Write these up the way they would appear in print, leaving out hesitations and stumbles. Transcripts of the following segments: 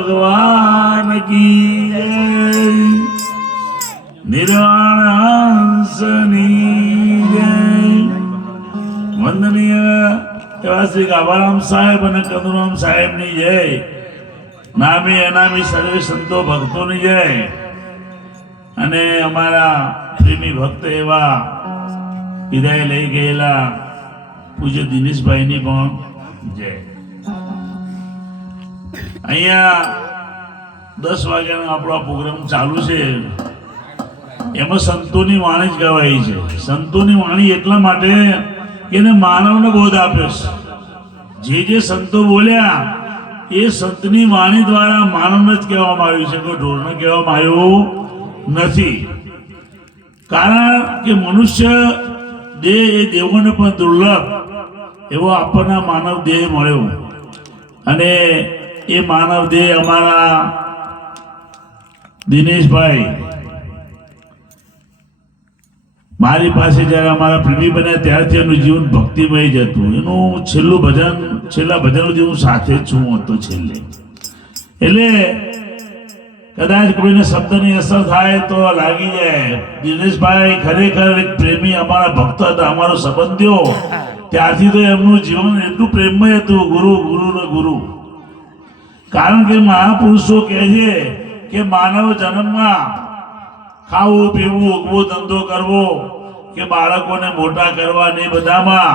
ભગવાન કી જય, નિર્વાણની જય. વંદનીય એવા શ્રી ગાભારામ સાહેબ અને કંદુરામ સાહેબની જય. નામી અનામી સર્વે સંતો ભક્તોની જય. અને અમારા પ્રેમી ભક્ત એવા વિદાય લઈ ગયેલા પૂજ્ય દિનેશભાઈની પણ જય. અહીંયા 10 વાગ્યાનો આપણો પ્રોગ્રામ ચાલુ છે. એમાં સંતોની વાણી જ ગવાઈ છે. સંતોની વાણી એટલા માટે કે એને માનવને બોધ આપ્યો છે. જે સંતો બોલ્યા એ સંતની વાણી દ્વારા માનવને જ કહેવામાં આવ્યું છે, કોઈ ઢોરને કહેવામાં આવ્યું નથી. કારણ કે મનુષ્ય દેહ એ દેવોને પણ દુર્લભ એવો આપણને માનવ દેહ મળ્યો. અને એ માનવ દેહ અમારા દિનેશભાઈ મારી પાસે જ્યારે અમારા પ્રેમી બન્યા ત્યારથી એનું જીવન ભક્તિમય જ હતું. એનું છેલ્લા ભજન સુધી હું સાથે જ છું હતો છેલ્લે. એટલે કદાચ કોઈને શબ્દની અસર થાય તો લાગી જાય. દિનેશભાઈ ખરેખર એક પ્રેમી અમારા ભક્ત હતા, અમારો સંબંધીઓ. ત્યારથી તો એમનું જીવન એટલું પ્રેમમય હતું, ગુરુ ગુરુ ને ગુરુ. કારણ કે મહાપુરુષો કહે છે કે માનવ જન્મમાં ખાવું પીવું ઉગવો ધંધો કરવો કે બાળકોને મોટા કરવા ને બધામાં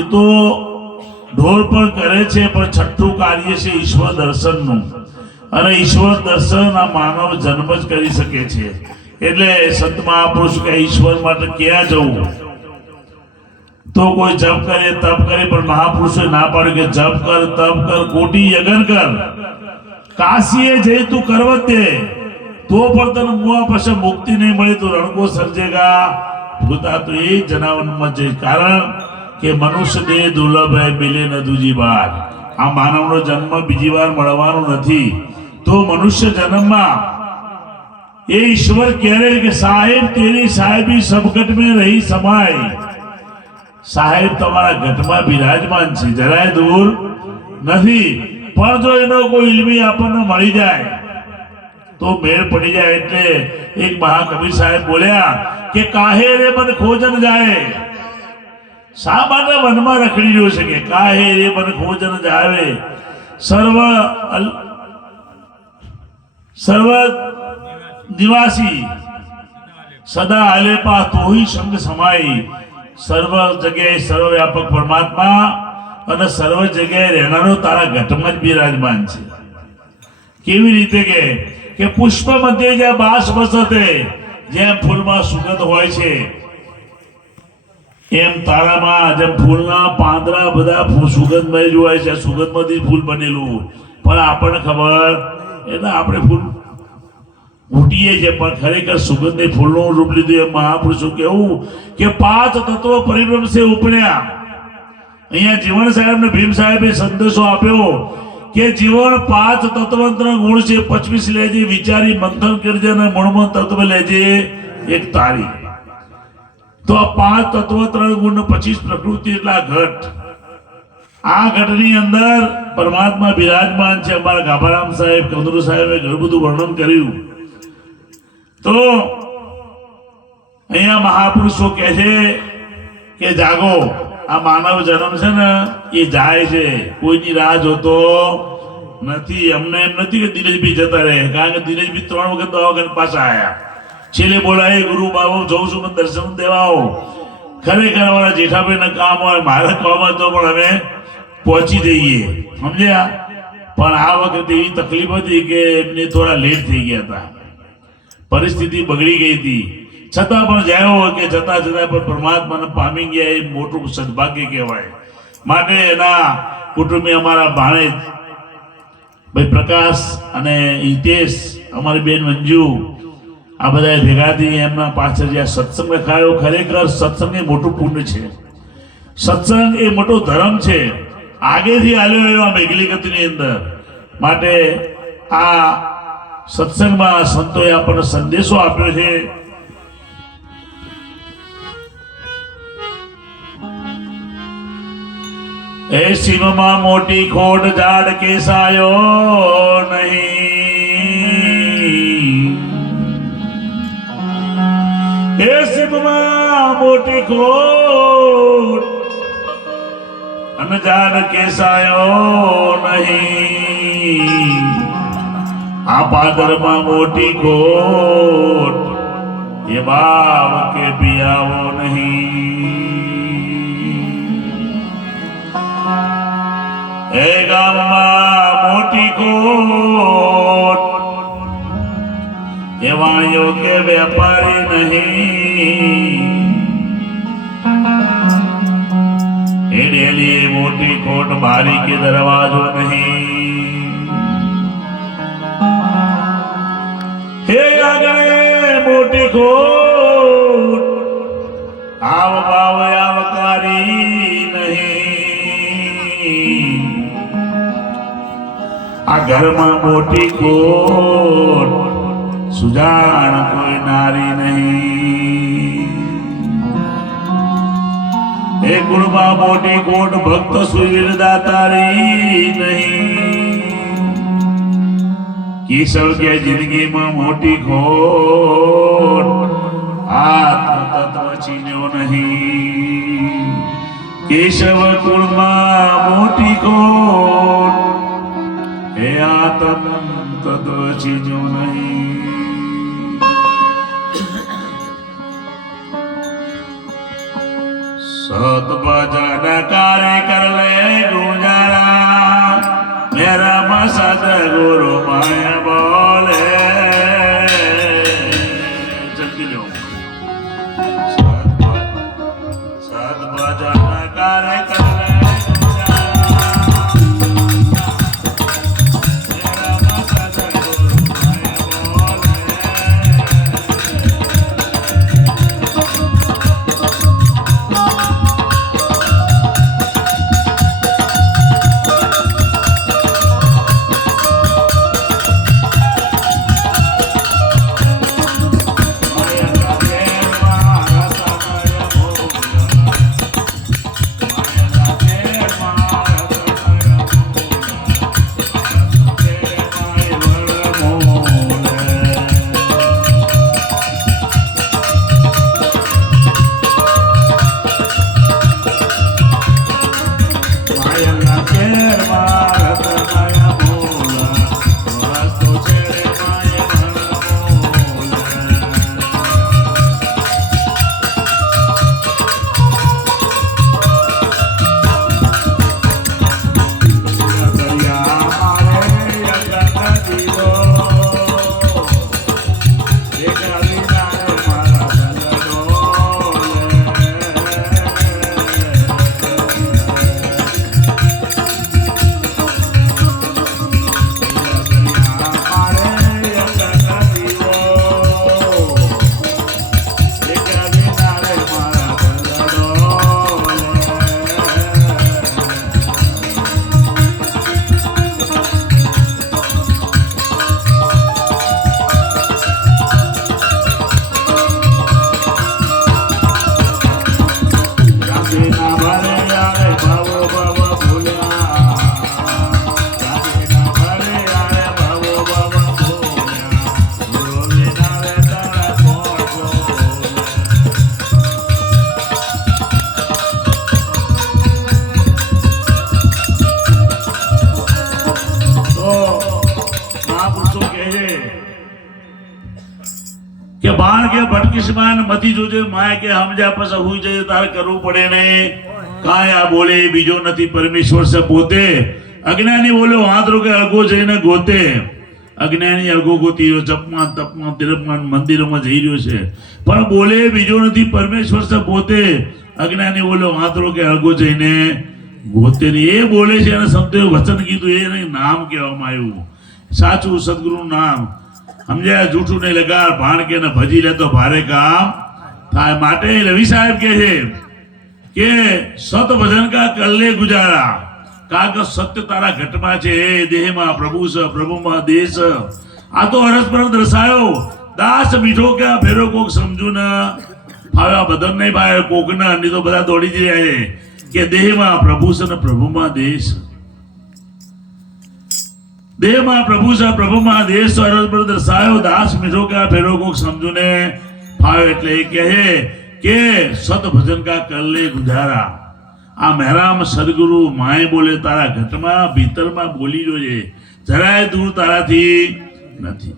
એ તો ઢોર પણ કરે છે, પણ છઠ્ઠું કાર્ય છે ઈશ્વર દર્શનનું. અને ઈશ્વર દર્શન આ માનવ જન્મ જ કરી શકે છે. એટલે સંત મહાપુરુષ કે ઈશ્વર માટે ક્યાં જવું? તો કોઈ જપ કરે તપ કરે, પણ મહાપુરુષોએ ના પાડ્યું કે જપ કર તપ કર કોટી યજ્ઞ કર, કાશીએ જઈ તું કરવત દે, તો પણ તને મુઆ પછી મુક્તિ નહીં મળે તો રણકો સર્જેગા ભૂતા. તો એ જનાવનમાં જઈ. કારણ કે મનુષ્ય દેહ દુર્લભ હૈ, મિલે ન દૂજી બાર. આ માનવનો જન્મ બીજી વાર મળવાનો નથી. તો મનુષ્ય જન્મમાં એ ઈશ્વર કહે કે સાહેબ તેરી સાહેબી સબગટ में રહી સમાય. સાહેબ તમારા ઘટમાં બિરાજમાન છે, જરાય દૂર નથી. પણ જો એનો કોઈ ઇલ્મી આપણને મળી જાય તો મેળ પડી જાય. એટલે એક મહાકવિ સાહેબ બોલ્યા કે કાહે રે મન ખોજન જાય. શા માટે વનમાં રખડી રહ્યો છે? કે કાહે રે મન ખોજન જાય, સર્વ નિવાસી સદા આલેપા તોહી સંગ સમાઈ. સર્વ જગ્યાએ સર્વવ્યાપક પરમાત્મા અને સર્વ જગ્યાએ રહેનારો તારા ઘટમાં જ બિરાજમાન છે. કેવી રીતે કે પુષ્પ મધ્ય જ્યાં બાસ બસતે, જેમ ફૂલમાં સુગંધ હોય છે એમ તારામાં જેમ ફૂલના પાંદડા બધા સુગંધમય જ હોય છે. સુગંધમાંથી ફૂલ બનેલું. પણ આપણને ખબર એટલે આપણે ફૂલ ઉટીએ છે, પણ ખરેખર સુગંધે ફૂલનું રૂપ લીધું. એ મહાપુરુષો કેવું કે 5 તત્વો પરિભ્રમ સે ઉપડ્યા. અહીંયા જીવન સાહેબ ને ભીમ સાહેબે સંદેશો આપ્યો કે જીવન 5 તત્વંત્ર ગુણ છે, 25 લેજે વિચારી મંથન કરજે અને મણમાં તત્વ લેજે એક તારી. તો આ 5 તત્વ 3 ગુણ 25 પ્રકૃતિ એટલા ઘટ. આ ઘટની અંદર પરમાત્મા બિરાજમાન છે. અમારા ગાભારામ સાહેબ કંદુરુ સાહેબે ઘણું બધું વર્ણન કર્યું. તો અહીંયા મહાપુરુષો કહે છે કે જાગો. આ માનવ જન્મ છે ને એ જાય છે, કોઈની રાહ જોતો નથી. અમને એમ નથી કે દિનેશભાઈ જતા રહે, કારણ કે દિનેશભાઈ 3 વખત દવાખાને પાછા આવ્યા. છેલ્લે બોલાય ગુરુ બાબુ જઉં છું, મને દર્શન દેવા આવો. ખરેખર અમારા જેઠાભાઈને કામ હોય, મારા કામ હોય તો પણ અમે પહોંચી જઈએ, સમજ્યા. પણ આ વખતે એવી તકલીફ હતી કે એમને થોડા લેટ થઈ ગયા હતા, પરિસ્થિતિ બગડી ગઈ હતી. છતાં પણ જાય કે જતા જતા પણ પરમાત્માને પામી ગયા, એ મોટું સદભાગ્ય કહેવાય. માટે એના કુટુંબી અમારા ભાણેજ ભાઈ પ્રકાશ અને હિતેશ, અમારી બેન મંજુ, આ બધા ભેગા થઈ એમના પાછળ જ્યાં સત્સંગ રખાયો. ખરેખર સત્સંગ એ મોટું પુણ્ય છે. સત્સંગ એ મોટો ધર્મ છે. આગેથી આલ્યો એવા મેઘલી ગતિની અંદર. માટે આ સત્સંગમાં સંતોએ આપણને સંદેશો આપ્યો છે. એ શિવમાં મોટી ખોટ ઝાડ કેસાયો નહીં, મોટી ખોટ અનજાન કેસાયો નહીં આ પાદરમાં મોટી ખોટ એ બાપ કે પિયાવો નહીં એ ગામમાં મોટી ખોટ એવા યોગ્ય વેપારી નહીં એ ડેલી મોટી ખોટ બારી કે દરવાજો નહીં હે આગળ મોટી ખોટ આવ ભાવ આવકારી નહીં આ ઘરમાં મોટી ખોટ સુજાણ કોઈ નારી નહીં એ ગુણમાં મોટી ખોટ ભક્ત સુવીર દાતારી નહીં કેશવ કે જિંદગીમાં મોટી ખોટ આત્મ તત્વ ચીન્યો નહીં કેશવ કુળમાં મોટી ખોટ હે આત્મ તત્વ ચીન્યો નહીં सत भजन कार्य कर ले गुजारा मेरा मसद गुरु माया बोले जल्दी लो सत भजन कार्य कर ले કે બાણ કે ભટકીસમાન મતી જોજે માય કે સમજા પછી હુઈ જઈએ તારે કરવું પડે ને કાંઈ આ બોલે બીજો નથી પરમેશ્વર છે પોતે અજ્ઞાની બોલે વાંદરો કે અળગો જઈને ગોતે અજ્ઞાની અળગો ગોતી રહ્યો જપમાં તપમાં તિરપમાં મંદિરોમાં જઈ રહ્યો છે પણ બોલે બીજો નથી પરમેશ્વર છે પોતે અજ્ઞાની બોલે વાંદરો કે અળગો જઈને ગોતે ને એ બોલે છે અને શબ્દ વચન કીધું એ નામ કહેવામાં આવ્યું સાચું સદગુરુનું નામ સમજ્યા જૂઠું ને લગાર ભાણ કે ને ભજી લે તો ભારે કામ થાય માટે રવિ સાહેબ કહે છે કે સત ભજન કા કલ્લે ગુજારા કાક સત્ય તારા ઘટમાં છે દેહમાં પ્રભુ છે પ્રભુમાં દેશ આ તો અરસપરસ દર્શાયો દાસ મીઠો કે ફેરો કોક સમજુ ના ફાવ્યા બદન નહીં ભાઈ કોક ના નહીં તો બધા દોડી જ રહ્યા છે કે દેહમાં પ્રભુ છે ને પ્રભુમાં દેશ દેહમાં પ્રભુ છે પ્રભુમાં દેશ અરસપરસ દર્શાયો દાસ મીઠો કે ફેરો કોક સમજુ ને ફાવ્યો એટલે એ કહે કે સત ભજન કા કર લે ગુજારા। આ મહેરામ સદગુરુ માય બોલે તારા ઘટમાં ભીતરમાં બોલી જોઈએ, જરાય દૂર તારાથી નથી।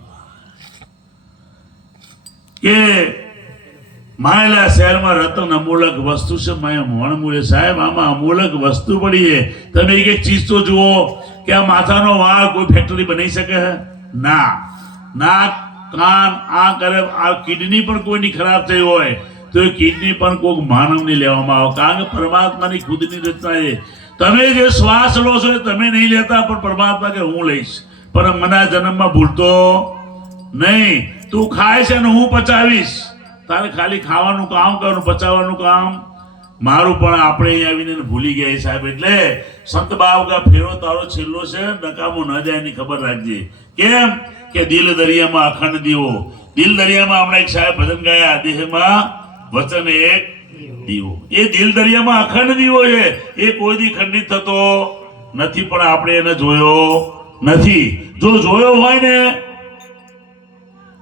કે માયેલા શહેરમાં રતન અમૂલક વસ્તુ છે, મેં મોણ મૂળે સાહેબ આમાં અમૂલક વસ્તુ પડી છે। તમે એક ચીજ તો જુઓ કે આ માથાનો વાળ કોઈ ફેક્ટરી બનાવી શકે? ના, નાક કાન આ કરે, આ કિડની પણ કોઈની ખરાબ થઈ હોય તો એ કિડની પણ કોઈ માનવની લેવામાં આવે, કારણ કે પરમાત્માની ખુદની રચના છે। તમે જે શ્વાસ લો છો એ તમે નહીં લેતા, પણ પરમાત્મા કે હું લઈશ, પણ મને આ જન્મમાં ભૂલતો નહીં। તું ખાય છે ને હું પચાવીશ, તારે ખાલી ખાવાનું કામ કરવાનું, પચાવવાનું કામ મારું। પણ આપણે અહીં આવીને ભૂલી ગયા સાહેબ। એટલે સંત બાવ કા ફેરો તારો છેલ્લો છે, નકામો ન જાય એની ખબર રાખજે। કેમ કે દિલ દરિયામાં અખંડ દીવો, દિલ દરિયામાં હમણાં એક સાહેબ ભજન ગાયા, દેહમાં વચન એક દીવો। એ દિલ દરિયામાં અખંડ દીવો છે, એ કોઈ દી ખંડિત થતો નથી, પણ આપણે એને જોયો નથી। જો જોયો હોય ને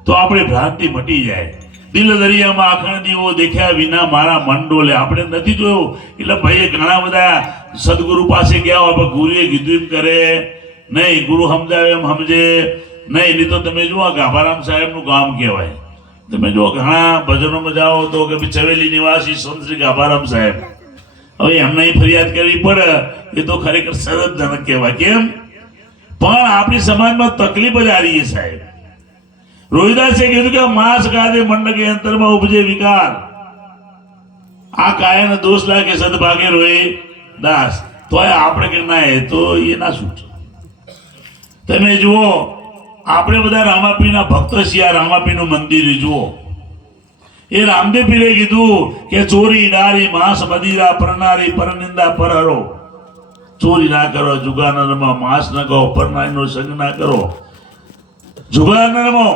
તો આપણી ભ્રાંતિ મટી જાય। દિલ દરિયામાં અખંડ દીવો દેખ્યા વિના મારા મન ડોલે, આપણે નથી જોયું। એટલે ભાઈ ઘણા બધા સદગુરુ પાસે ગયા હોય, પણ ગુરુએ કીધું એમ કરે નહીં, ગુરુ સમજાવે એમ સમજે નહીં। નહીં તો તમે જુઓ ગાભારામ સાહેબનું ગામ કહેવાય। તમે જો ઘણા ભજનોમાં જાઓ તો કે ચવેલી નિવાસી સંત શ્રી ગાભારામ સાહેબ, હવે એમને ફરિયાદ કરવી પડે, એ તો ખરેખર સરસજનક કહેવાય। કેમ? પણ આપણી સમાજમાં તકલીફ જ આ રહી છે સાહેબ। રોહિદાસે કીધું કે માંસ ગાદે મંડકે અંતરમાં ઉપજે વિકાર, આ કાયાને દોષ લાગે સદભાગે રોય દાસ। તો આપણે કે ના, એ તો એ ના છૂટ। તમે જુઓ આપણે બધા રામાપીરના ભક્ત છીએ, રામાપીનું મંદિર જુઓ, એ રામદેવ પીરે કીધું કે ચોરી ડારી માંસ મદિરા પરનારી પરનિંદા પરહરો, ચોરી ના કરો, જુગારમાં માંસ ન કહો, પરનારીનો સંગ ના કરો, જુગાર ન રમો।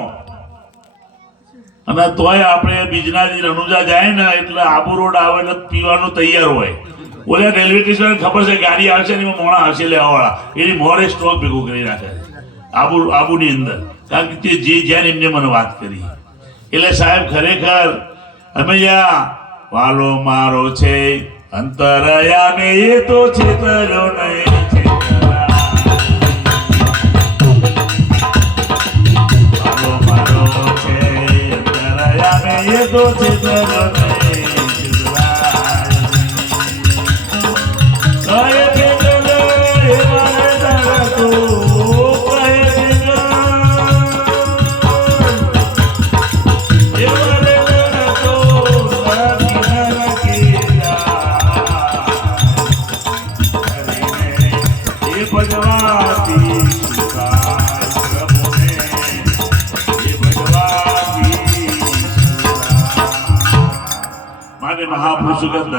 અને તોય આપણે બીજનાથી રણુજા જાય ને એટલે આબુ રોડ આવે એટલે પીવાનું તૈયાર હોય। ઓલા રેલવે સ્ટેશન ખબર છે ગાડી આવશે ને એમાં મોણા આવશે લેવા વાળા, એની મોડે સ્ટોક ભેગું કરી રાખે આબુની અંદર, કારણ કે જે જ્યાં એમને મને વાત કરી। એટલે સાહેબ ખરેખર અમે વાલો મારો છે અંતરયામે, એ તો છેતરો નહીં ये तो छेतरो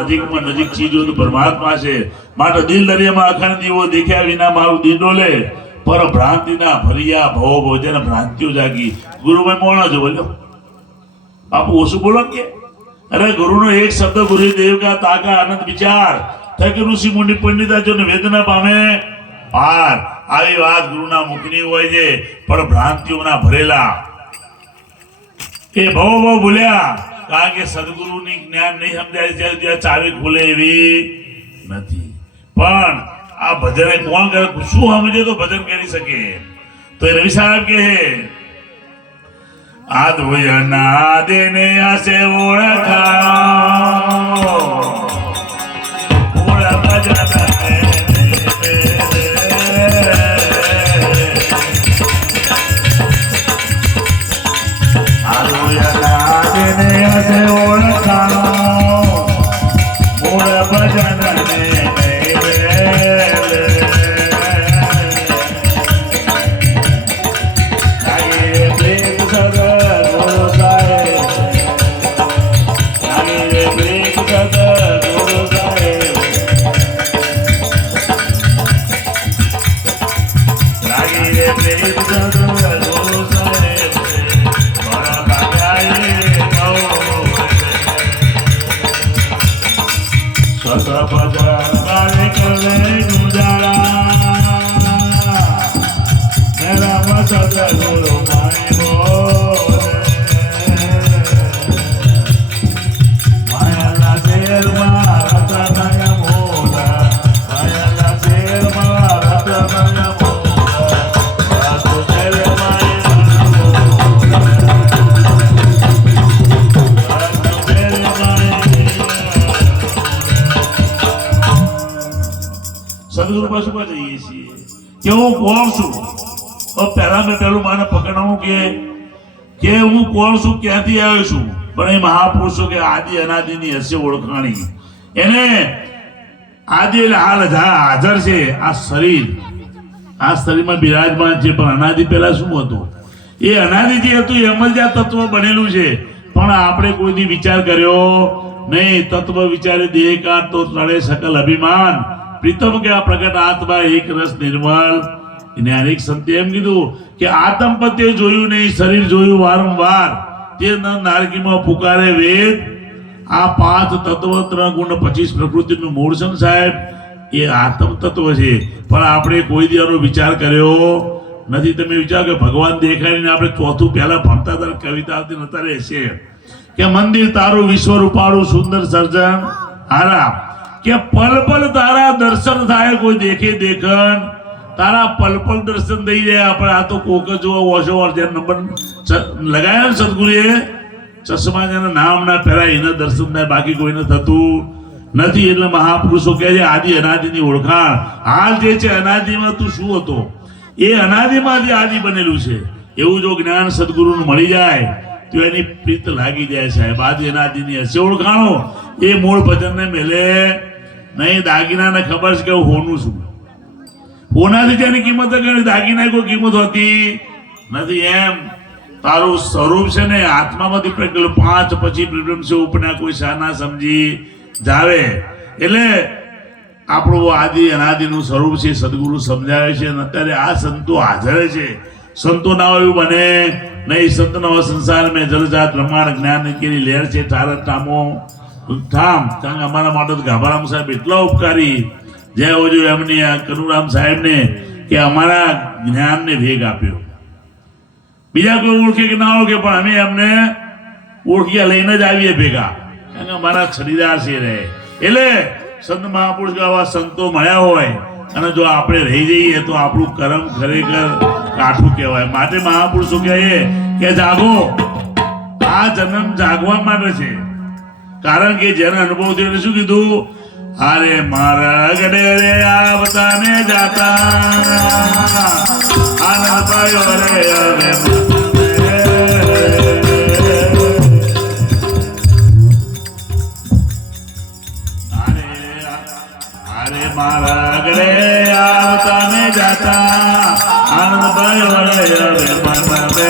નજીકમાં નજીક ચીજો તો પરમાત્મા છે। માટે દિલ દરિયામાં અખંડ દીવો દેખ્યા વિના મારું દિલ ડોલે, પર ભ્રાંતિના ભર્યા ભવ ભોજન ભ્રાંતિઓ જાગી। ગુરુભાઈ મોણો છો બોલ્યો, બાપુ ઓછું બોલો કે? અરે ગુરુનો એક શબ્દ ગુરુદેવ કા તાકા આનંદ વિચાર, થકે ઋષિ મુનિ પંડિતા જો વેદના પામે પાર। આવી વાત ગુરુના મુખની હોય છે, પણ ભ્રાંતિઓના ભરેલા એ ભવ ભવ ભૂલ્યા, કારણ કે સદગુરુની જ્ઞાન નહીં સમજાય ત્યારે ચાવી ખુલે એવી નથી। પણ આ ભજન કોણ કરે, શું સમજે તો ભજન કરી શકે। તો રવિ સાહેબ કે આ ધોયના દેને આસે ઓળખાઓ, કોણ છું? પહેલા મેં પેલું માને પકડવાનું કે હું કોણ છું, ક્યાંથી આવ્યો છું. પણ એ મહાપુરુષો કે આદિ અનાદિની હશે ઓળખાણી. એને આદિ એટલે હાલ હાજર છે. આ શરીરમાં બિરાજમાન છે, પણ અનાદિ પહેલા શું હતું? એ અનાદિ જે હતું એમ જ આ તત્વ બનેલું છે. પણ આપણે કોઈ દી વિચાર કર્યો નહીં. તત્વ વિચારે દેહકાર તો તળે સકલ અભિમાન. પ્રીતમ કે આ પ્રગટ આત્મા એક રસ નિર્મલ. એને અનેક સંતે એમ કીધું કે આ દંપત્ય જોયું નહીં, શરીર જોયું વારંવાર. તે નારકીમાં પુકારે વેદ. આ 5 તત્વ 3 ગુણ 25 પ્રકૃતિનું મૂળ છે સાહેબ. એ આત્મ તત્વ છે. પણ આપણે કોઈ દી આનો વિચાર કર્યો નથી. તમે વિચારો કે ભગવાન દેખાડીને આપણે ચોથું પહેલા ભણતા હતા, કવિતા આવતી નતા રહેશે કે મંદિર તારું વિશ્વ રૂપાળું સુંદર સર્જન હારા, કે પલ પલ તારા દર્શન થાય, કોઈ દેખે દેખન. તારા પલ પલ દર્શન થઈ જાય. આપણે આ તો કોક જો ઓછો નંબર લગાવ્યા સદગુરુએ ચશ્મા જેના નામ ના પહેરાય એના દર્શન થાય, બાકી કોઈને થતું નથી. એટલે મહાપુરુષો કહે છે આદિ અનાદિની ઓળખાણ. હાલ જે છે અનાદિમાં તું શું હતો, એ અનાદિમાં જે આદિ બનેલું છે. એવું જો જ્ઞાન સદગુરુનું મળી જાય તો એની પ્રીત લાગી જાય સાહેબ. આદિ અનાદિની હશે ઓળખાણો. એ મૂળ ભજનને મેલે નહીં. દાગીનાને ખબર છે કે હું હોનું છું. હોનાથી જેની કિંમત ગણી, દાગીના કોઈ કિંમત હોતી નથી. એમ તારું સ્વરૂપ છે ને આત્મામાંથી પ્રગટેલું. 5 પછી પ્રિબ્રહ્મ છે ઉપના કોઈ શાના સમજી જાવે. એટલે આપણું આદિ અનાદિનું સ્વરૂપ છે સદગુરુ સમજાવે છે. અને અત્યારે આ સંતો હાજર છે. સંતો ના હોય એવું બને નહીં. સંત નવા સંસાર મેં જલજાત પ્રમાણ જ્ઞાન કેરી લહેર છે. ઠારત ઠામો ઠામ. કારણ કે અમારા માટે ગાભારામ સાહેબ એટલા ઉપકારી. જય હોજો એમની આ કનુરામ સાહેબને કે અમારા જ્ઞાનને વેગ આપ્યો. બીજા કોઈ ઓળખે કે ના ઓળખે, પણ અમે એમને ઓળખ્યા લઈને જ આવીએ ભેગા. કારણ કે અમારા છડીદાર છે રહે. એટલે સંત મહાપુરુષ આવા સંતો મળ્યા હોય અને જો આપણે રહી જઈએ તો આપણું કર્મ ખરેખર કાઠું કહેવાય. માટે મહાપુરુષો કહે કે જાગો. આ જન્મ જાગવા માટે છે. કારણ કે જેને અનુભવ થયો એને શું કીધું? અરે મારા ગડે રે આવતા ને જાતા આનંદ પાયો રે હવે. મારા ગળે આવતા ને જાતા આનંદ પાયો રે હવે મન રે.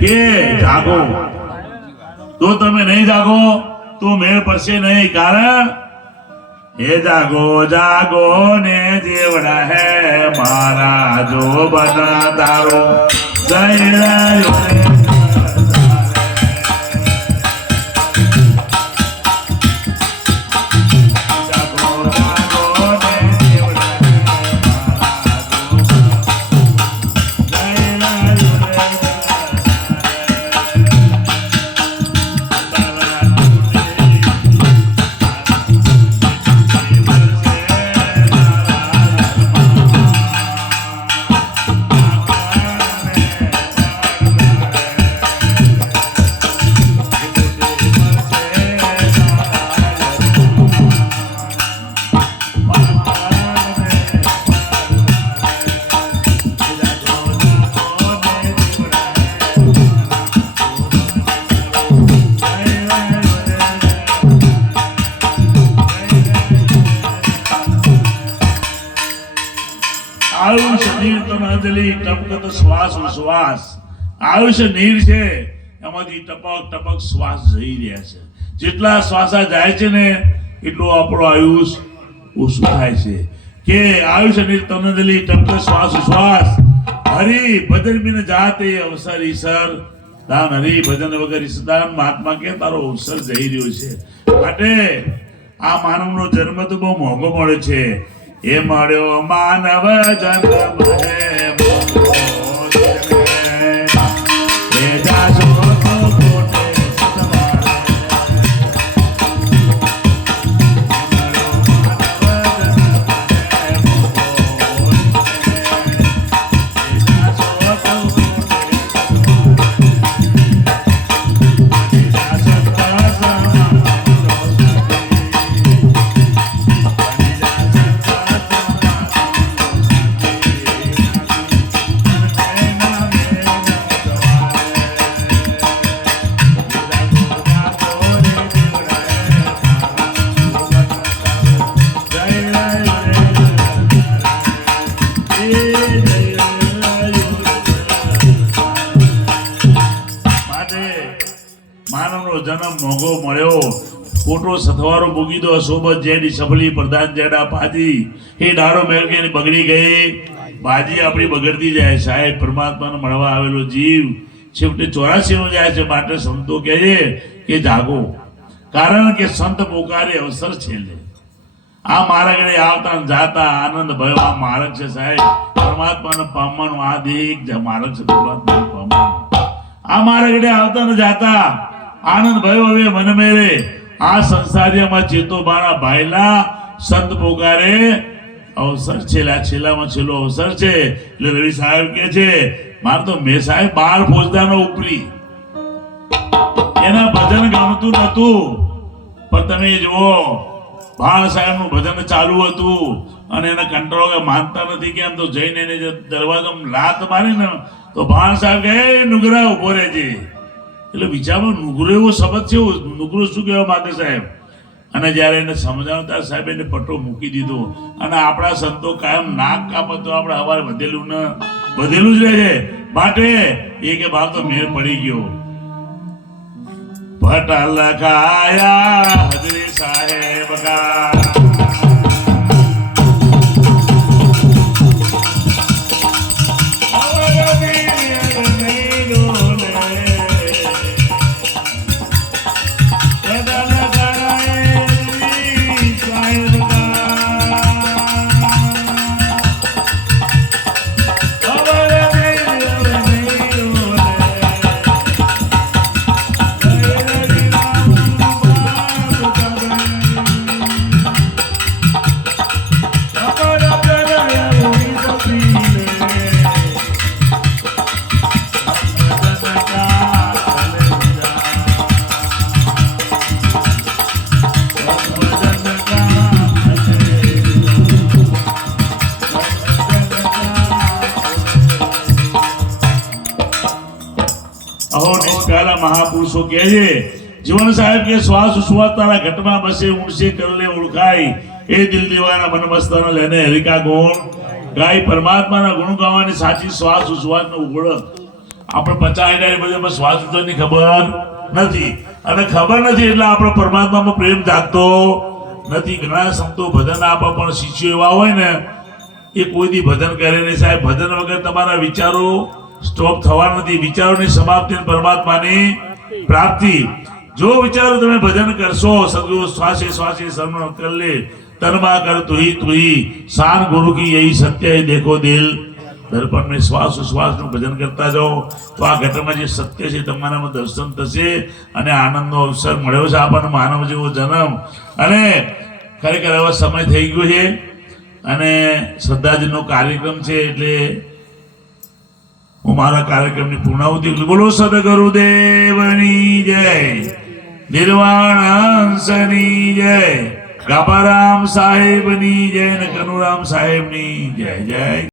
કે જાગો. તો તમે નહીં જાગો તો મેળ પડશે નહીં. કારણ એ જાગો જાગો ને જેવડા હે મારા જો બધા તારો જય રહ્યો. આયુષ્ય નીર છે એમાંથી ટપક ટપક શ્વાસ જઈ રહ્યા છે. જેટલા શ્વાસા જાય છે ને એટલું આપણો આયુષ ઓછું થાય છે. કે આયુષ્ય નીર તનદલી ટપક શ્વાસ શ્વાસ હરી બદરમીને જાતે અવસરી સર દાન હરી ભજન વગર ઈશદાન મહાત્મા કે તારો અવસર જઈ રહ્યો છે. માટે આ માનવનો જન્મ તો બહુ મોંઘો મળ્યો છે. એ મળ્યો માનવ જન્મ માનવનો જન્મ મોંઘો મળ્યો. ખોટો સથવારો મૂકી દો સોબત જેડી સફલી પ્રધાન જેડા પાજી એ ડાળો મેળવીને બગડી ગઈ. બાજી આપણી બગડતી જાય. સાહેબ પરમાત્માને મળવા આવેલો જીવ છેવટે 84 નો જાય છે. માટે સંતો કહે છે કે જાગો, કારણ કે સંત પોકારે અવસર છેલ્લે. આ માર્ગને આવતા જાતા આનંદ ભયો આ માર્ગ છે. સાહેબ પરમાત્માને પામવાનું આ દેખ માર્ગ છે. પરમાત્માને પામવાનું આ માર્ગને આવતા ને જાતા આનંદ ભયો હવે મન મેરે. આ સંસારિયામાં ચેતો બાણા ભાઈલા સંત પોકારે અવસર છેલ્લા છેલ્લામાં છેલ્લો અવસર છે. એટલે રવિ સાહેબ કે છે મારે તો મેં સાહેબ 12 ફોજદારનો ઉપરી એના ભજન ગમતું નતું, પણ તમે જુઓ ભાણ સાહેબ નું ભજન ચાલુ હતું અને એને કંટ્રોલ માનતા નથી કે આમ તો જઈને એને દરવાજામાં લાત મારી ને તો ભાણ સાહેબ કહે નુગરા ઉભો રહેજે. એટલે વિચારો નુગરો એવો શબ્દ છે. નુગરો શું કહેવા માંગે સાહેબ? અને જ્યારે એને સમજાવતા સાહેબ એને પટ્ટો મૂકી દીધો. અને આપણા સંતો કાયમ નાક કાપત તો આપણે હવારે વધેલું ને વધેલું જ રહે છે. માટે એ કે ભાવ તો મેળ પડી ગયો. ભટા લખાયા હજરી સાહેબ કા મહાપુરુષો કહે છે જીવન સાહેબ કે શ્વાસ ઉશ્વાસ તારા ઘટમાં બસે ઊંડશે કરલે ઓળખાય. એ દિલ દીવાના મન મસ્તાના લેને હરિકા ગુણ ગાય. પરમાત્માના ગુણ ગાવાની સાચી શ્વાસ ઉશ્વાસ નો ઓળખ. આપણે 50 બધે શ્વાસ ઉશ્વાસની ખબર નથી અને ખબર નથી એટલે આપણે પરમાત્મામાં પ્રેમ જાગતો નથી. ઘણા સંતો ભજન આપવા પણ શિષ્યો એવા હોય ને એ કોઈ દી ભજન કરે નહીં સાહેબ. ભજન વગર તમારા વિચારો સ્ટોપ થવા નથી. વિચારોની સમાપ્તિ પરમાત્માની પ્રાપ્તિ. જો વિચારો તમે ભજન કરશો સદગુરુ શ્વાસે શ્વાસે શરણ કર લે તનમાં કર તુહી શાન ગુરુ કી યહી સત્ય હૈ દેખો દિલ. દર્પણ में શ્વાસ ઉશ્વાસનું ભજન કરતા જાઓ તો આ ઘટમાં જે સત્ય છે તમારામાં દર્શન થશે અને આનંદનો અવસર મળ્યો છે આપણને માનવ જેવો જન્મ. અને ખરેખર હવે સમય થઈ ગયો છે અને શ્રદ્ધાજીનો કાર્યક્રમ છે એટલે હું મારા કાર્યક્રમની પૂર્ણાહુતિ બોલો સદગુરુદેવની જય, નિર્વાણ હંસની જય, ગાભારામ સાહેબની જય ને કનુરામ સાહેબની જય. જય